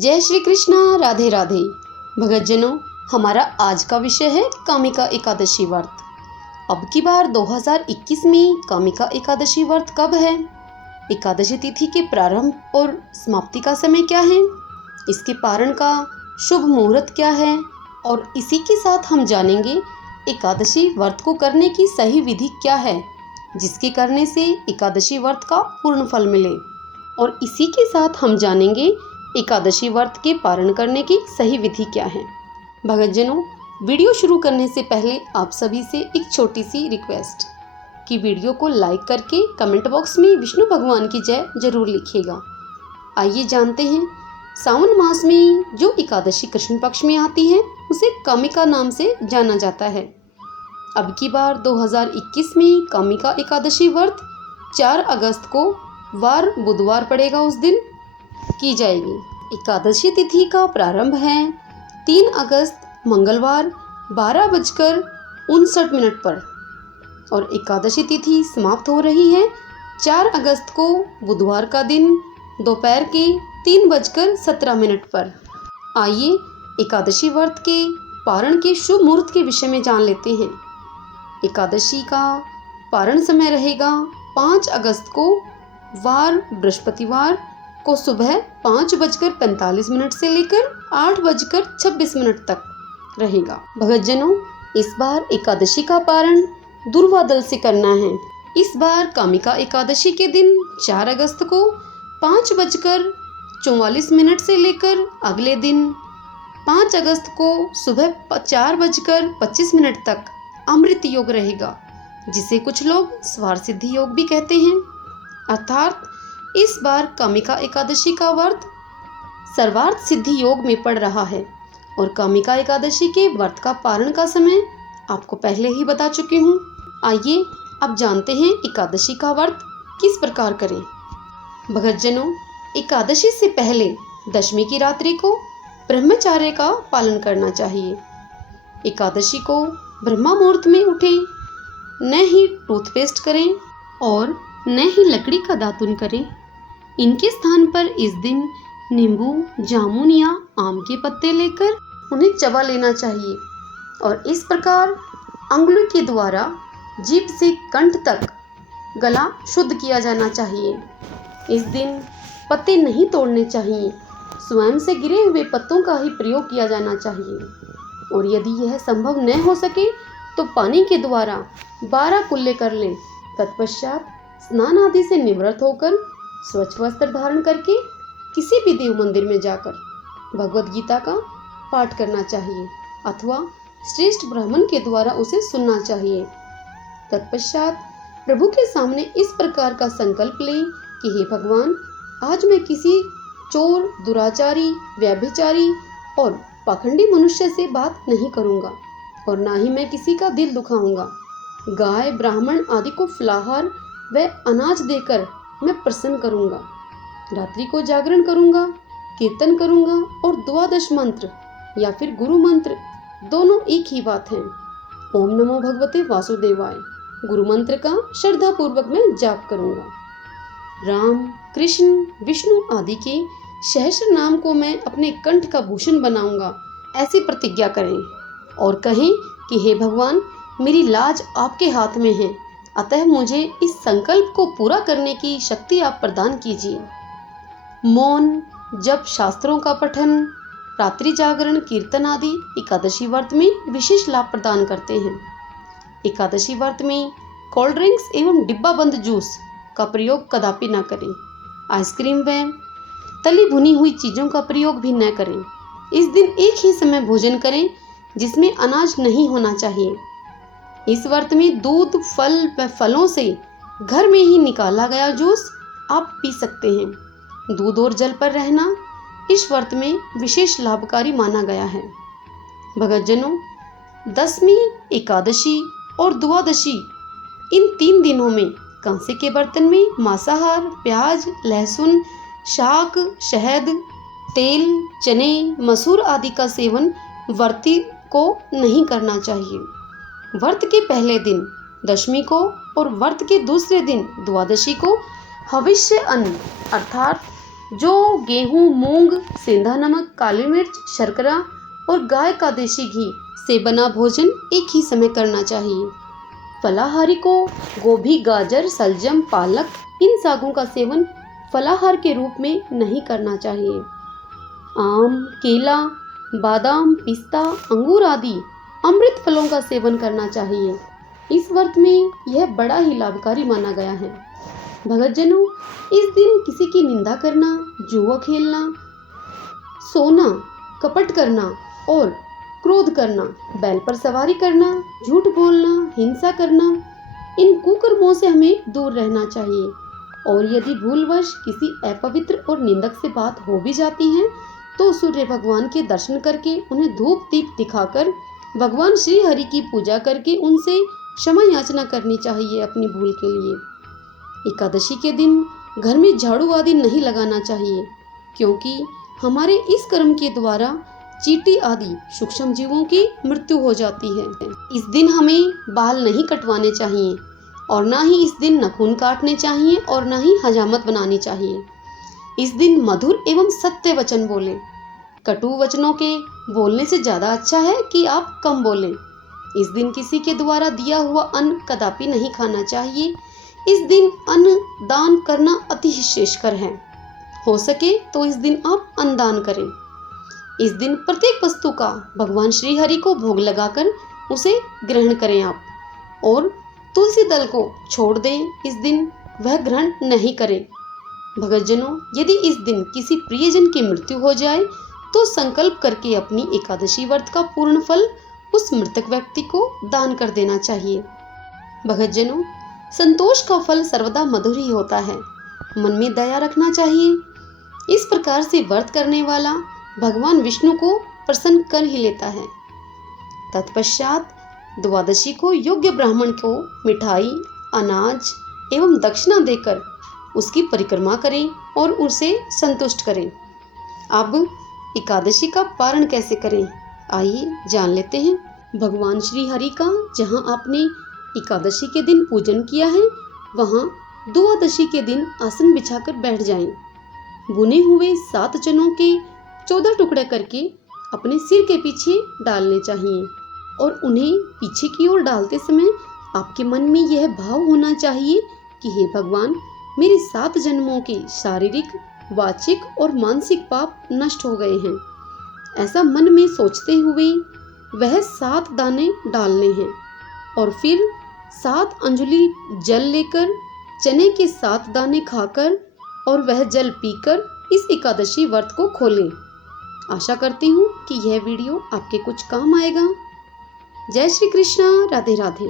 जय श्री कृष्णा, राधे राधे। भगतजनों, हमारा आज का विषय है कामिका एकादशी व्रत। अब की बार 2021 में कामिका एकादशी व्रत कब है? एकादशी तिथि के प्रारंभ और समाप्ति का समय क्या है? इसके पारण का शुभ मुहूर्त क्या है? और इसी के साथ हम जानेंगे एकादशी व्रत को करने की सही विधि क्या है, जिसके करने से एकादशी व्रत का पूर्ण फल मिले। और इसी के साथ हम जानेंगे एकादशी व्रत के पारण करने की सही विधि क्या है। भगतजनों, वीडियो शुरू करने से पहले आप सभी से एक छोटी सी रिक्वेस्ट कि वीडियो को लाइक करके कमेंट बॉक्स में विष्णु भगवान की जय जरूर लिखिएगा। आइए जानते हैं, सावन मास में जो एकादशी कृष्ण पक्ष में आती है उसे कामिका नाम से जाना जाता है। अब की बार 2021 में कामिका एकादशी व्रत 4 अगस्त को वार बुधवार पड़ेगा, उस दिन की जाएगी। एकादशी तिथि का प्रारंभ है 3 अगस्त मंगलवार 12:59 पर और एकादशी तिथि समाप्त हो रही है 4 अगस्त को बुधवार का दिन दोपहर के 3:17 पर। आइए एकादशी व्रत के पारण के शुभ मुहूर्त के विषय में जान लेते हैं। एकादशी का पारण समय रहेगा 5 अगस्त को वार बृहस्पतिवार को सुबह 5:45 से लेकर 8:26 तक रहेगा। भगतजनों, इस बार एकादशी का पारण दुर्वादल से करना है। इस बार कामिका एकादशी के दिन 4 अगस्त को 5:44 से लेकर अगले दिन 5 अगस्त को सुबह 4:25 तक अमृत योग रहेगा, जिसे कुछ लोग स्वार सिद्धि योग भी कहते हैं। अर्थात इस बार कामिका एकादशी का व्रत सर्वार्थ सिद्धि योग में पड़ रहा है और कामिका एकादशी के व्रत का पारण का समय आपको पहले ही बता चुकी हूँ। आइए अब जानते हैं एकादशी का व्रत किस प्रकार करें। भगतजनों, एकादशी से पहले दशमी की रात्रि को ब्रह्मचर्य का पालन करना चाहिए। एकादशी को ब्रह्मा मुहूर्त में उठें, न ही टूथपेस्ट करें और न ही लकड़ी का दातुन करें। इनके स्थान पर इस दिन नींबू, जामुन या आम के पत्ते लेकर उन्हें चबा लेना चाहिए और इस प्रकार अंगुली के द्वारा जीभ से कंठ तक गला शुद्ध किया जाना चाहिए। इस दिन पत्ते नहीं तोड़ने चाहिए, स्वयं से गिरे हुए पत्तों का ही प्रयोग किया जाना चाहिए और यदि यह संभव न हो सके तो पानी के द्वारा 12 कुल्ले कर लें। तत्पश्चात स्नान आदि से निवृत्त होकर स्वच्छ वस्त्र धारण करके किसी भी देव मंदिर में जाकर भगवत गीता का पाठ करना चाहिए अथवा श्रेष्ठ ब्राह्मण के द्वारा उसे सुनना चाहिए। तत्पश्चात प्रभु के सामने इस प्रकार का संकल्प लें कि हे भगवान, आज मैं किसी चोर, दुराचारी, व्यभिचारी और पाखंडी मनुष्य से बात नहीं करूंगा और ना ही मैं किसी का दिल दुखाऊंगा। गाय, ब्राह्मण आदि को फलाहार व अनाज देकर मैं प्रसन्न करूंगा। रात्रि को जागरण करूंगा, कीर्तन करूंगा और द्वादश मंत्र या फिर गुरु मंत्र दोनों एक ही बात है। ओम नमो भगवते वासुदेवाय गुरु मंत्र का श्रद्धा पूर्वक मैं जाप करूंगा। राम, कृष्ण, विष्णु आदि के सहस्त्र नाम को मैं अपने कंठ का भूषण बनाऊंगा, ऐसी प्रतिज्ञा करें और कहें कि हे भगवान, मेरी लाज आपके हाथ में है, अतः मुझे इस संकल्प को पूरा करने की शक्ति आप प्रदान कीजिए। मौन, जप, शास्त्रों का पठन, रात्रि जागरण, कीर्तन आदि एकादशी व्रत में विशेष लाभ प्रदान करते हैं। एकादशी व्रत में कोल्ड ड्रिंक्स एवं डिब्बा बंद जूस का प्रयोग कदापि न करें। आइसक्रीम व तली भुनी हुई चीज़ों का प्रयोग भी न करें। इस दिन एक ही समय भोजन करें जिसमें अनाज नहीं होना चाहिए। इस व्रत में दूध, फल व फलों से घर में ही निकाला गया जूस आप पी सकते हैं। दूध और जल पर रहना इस व्रत में विशेष लाभकारी माना गया है। भगतजनों, दशमी, एकादशी और द्वादशी इन 3 दिनों में कांसे के बर्तन में मांसाहार, प्याज, लहसुन, शाक, शहद, तेल, चने, मसूर आदि का सेवन व्रती को नहीं करना चाहिए। व्रत के पहले दिन दशमी को और व्रत के दूसरे दिन द्वादशी को हविष्य अन्न अर्थात जो गेहूँ, मूंग, सेंधा नमक, काली मिर्च, शर्करा और गाय का देशी घी से बना भोजन एक ही समय करना चाहिए। फलाहारी को गोभी, गाजर, सलजम, पालक इन सागों का सेवन फलाहार के रूप में नहीं करना चाहिए। आम, केला, बादाम, पिस्ता, अंगूर आदि अमृत फलों का सेवन करना चाहिए। इस व्रत में यह बड़ा ही लाभकारी माना गया है। भगतजनों, इस दिन किसी की निंदा करना, जुआ खेलना, सोना, कपट करना और क्रोध करना, बैल पर सवारी करना, झूठ बोलना, हिंसा करना, इन कुकर्मों से हमें दूर रहना चाहिए। और यदि भूलवश किसी अपवित्र और निंदक से बात हो भी जाती है तो सूर्य भगवान के दर्शन करके, उन्हें धूप दीप दिखाकर, भगवान श्री हरि की पूजा करके उनसे क्षमा याचना करनी चाहिए अपनी भूल के लिए। एकादशी के दिन घर में झाड़ू आदि नहीं लगाना चाहिए, क्योंकि हमारे इस कर्म के द्वारा चींटी आदि सूक्ष्म जीवों की मृत्यु हो जाती है। इस दिन हमें बाल नहीं कटवाने चाहिए और ना ही इस दिन नाखून काटने चाहिए और ना ही हजामत बनानी चाहिए। इस दिन मधुर एवं सत्य वचन बोलें। कटु वचनों के बोलने से ज्यादा अच्छा है कि आप कम बोलें। इस दिन किसी के द्वारा दिया हुआ अन्न कदापि नहीं खाना चाहिए। इस दिन अन्न दान करना अति श्रेष्ठकर है। हो सके तो इस दिन आप अन्नदान करें। इस दिन प्रत्येक वस्तु का भगवान श्री हरि को भोग लगाकर उसे ग्रहण करें आप, और तुलसी दल को छोड़ दें। इस दिन वह ग्रहण नहीं करें। भगतजनों, यदि इस दिन किसी प्रियजन की मृत्यु हो जाए तो संकल्प करके अपनी एकादशी व्रत का पूर्ण फल उस मृतक व्यक्ति को दान कर देना चाहिए। भगतजनों, संतोष का फल सर्वदा मधुर ही होता है। मन में दया रखना चाहिए। इस प्रकार से व्रत करने वाला भगवान विष्णु को प्रसन्न कर ही लेता है। तत्पश्चात द्वादशी को योग्य ब्राह्मण को मिठाई, अनाज एवं दक्षिणा देकर उसकी परिक्रमा करें और उसे संतुष्ट करें। अब एकादशी का पारण कैसे करें, आइए जान लेते हैं। भगवान श्री हरि का जहां आपने एकादशी के दिन पूजन किया है, वहां द्वादशी के दिन आसन बिछाकर बैठ जाएं। बुने हुए 7 चनों के 14 टुकड़े करके अपने सिर के पीछे डालने चाहिए, और उन्हें पीछे की ओर डालते समय आपके मन में यह भाव होना चाहिए कि हे भगवान, मेरे 7 जन्मों के शारीरिक, वाचिक और मानसिक पाप नष्ट हो गए हैं। ऐसा मन में सोचते हुए वह 7 दाने डालने हैं, और फिर 7 अंजलि जल लेकर चने के 7 दाने खाकर और वह जल पीकर इस एकादशी व्रत को खोलें। आशा करती हूँ कि यह वीडियो आपके कुछ काम आएगा। जय श्री कृष्णा। राधे राधे।